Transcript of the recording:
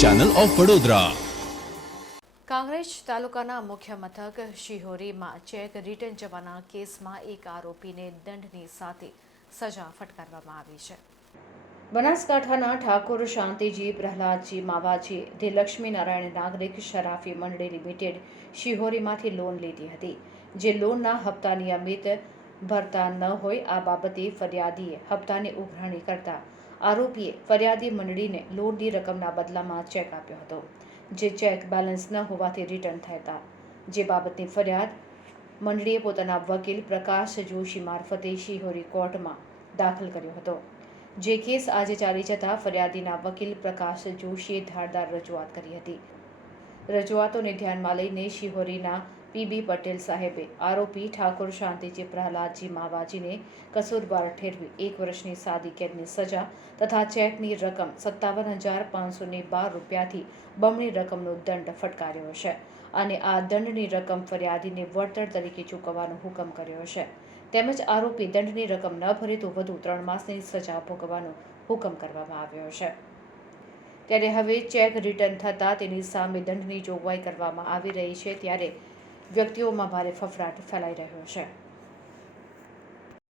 Channel of Vadodara Kamrej તાલુકાના મુખ્ય મથક શિહોરીમાં ચેક રિટર્ન જવાના કેસમાં એક આરોપીને દંડની સાથે સજા ફટકારવામાં આવી છે. બનાસકાંઠાના ઠાકોર શાંતિજી પ્રહલાદજી માવાજીએ ધી લક્ષ્મીનારાયણ નાગરિક શરાફી મંડળી લિમિટેડ શિહોરીમાંથી લોન લીધી હતી. જે લોનના હપ્તા નિયમિત ભરતા ન હોય આ બાબતે ફરિયાદીએ હપ્તાની ઉઘરાણી કરતા આરોપીએ ફરિયાદી મંડળીને લોનની રકમના બદલામાં ચેક આપ્યો હતો, જે ચેક બેલેન્સ ન હોવાથી રિટર્ન થયા હતા જે બાબતની ફરિયાદ મંડળીએ પોતાના વકીલ પ્રકાશ જોશી મારફતે શિહોરી કોર્ટમાં દાખલ કર્યો હતો. જે કેસ આજે ચાલી જતા ફરિયાદીના વકીલ પ્રકાશ જોશીએ ધારદાર રજૂઆત કરી હતી. રજૂઆતોને ધ્યાનમાં લઈને શિહોરીના પીબી પટેલ સાહેબે આરોપી ઠાકોર શાંતિજી પ્રહલાદજી માવાજીને કસૂરવાર ઠેરવી એક વર્ષની સાદી કેદની સજા તથા ચેકની રકમ સત્તાવન હજાર પાંચસો ને બાર રૂપિયાથી બમણી રકમનો દંડ ફટકાર્યો છે અને આ દંડની રકમ ફરિયાદીને વળતર તરીકે ચૂકવવાનો હુકમ કર્યો છે. તેમજ આરોપી દંડની રકમ ન ભરે તો વધુ ત્રણ માસની સજા ભોગવવાનો હુકમ કરવામાં આવ્યો છે. ત્યારે હવે ચેક રિટર્ન થતાં તેની સામે દંડની જોગવાઈ કરવામાં આવી રહી છે ત્યારે વ્યક્તિઓમાં ભારે ફફડાટ ફેલાઈ રહ્યો છે.